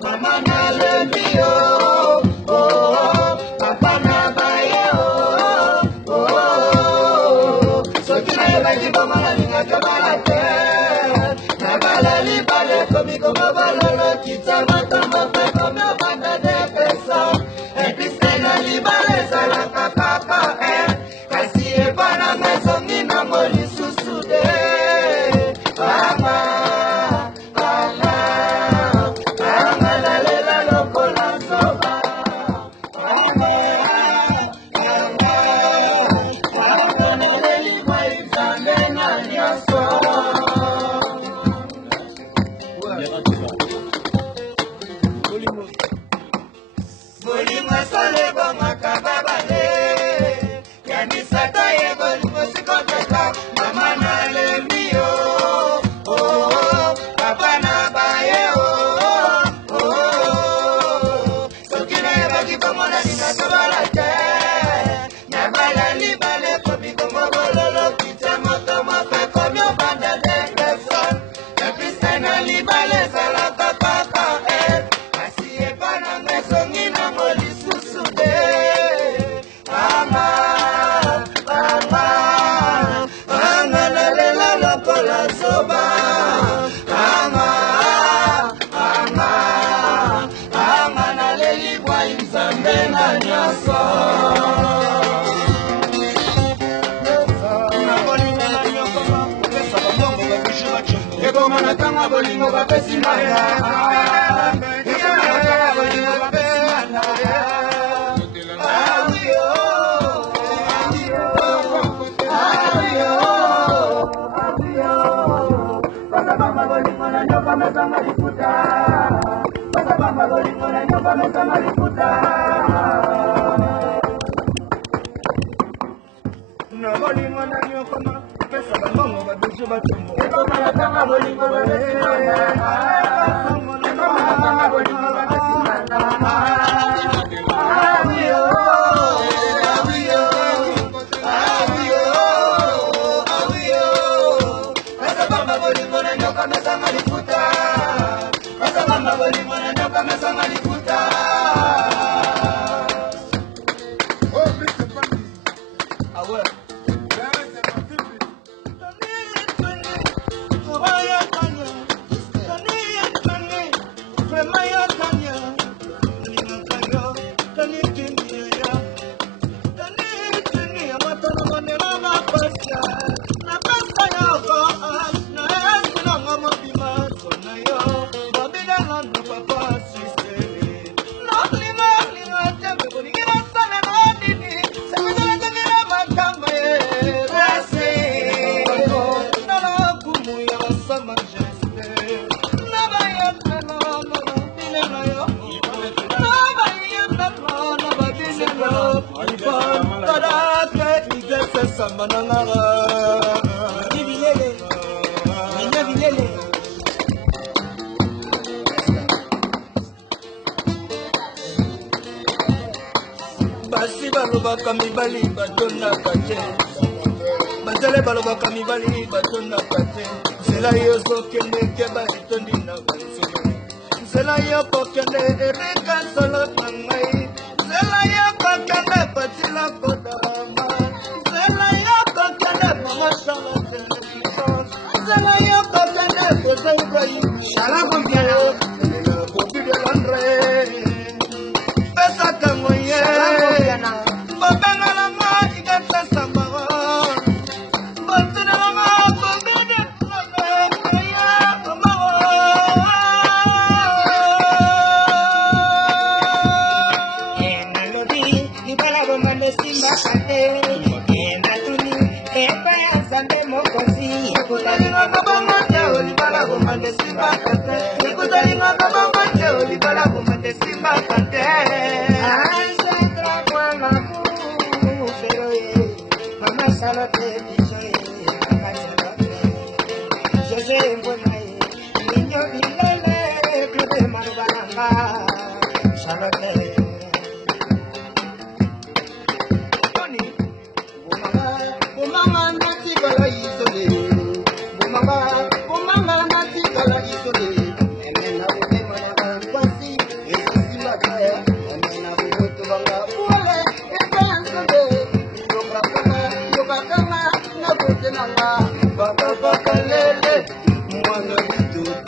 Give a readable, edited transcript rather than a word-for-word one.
Mama na lebi papa na baye sokine baji bomala linga kabala te na bala libale komi koma balolo kitama tama pe koma banda de pesa epistena libale sala kaka kasi e bana ngazongi na moli susude mama bolingo bapesi maya bolingo bapesi maya pasa bamba bolingo na nyoka mesa marifuta pasa bamba bolingo na nyoka mesa marifuta na bolingo na nyoka pesa bamba badusu batumbo tanga bolingo bapesi maya tanga bolingo bapesi basi balobaka mibali batondaka te bazele balobaka mibali batondaka te nzela yo sokendeke balitondi na bansolo nzela yo kokende erika solo na ngai nzela yo kokende patila kodama nzela yo kokende promotion nzela yo kokende kozaibrai shala kompiana kopi de landre pesa kamoye Bumanga nati kala isole lele mwana mitutu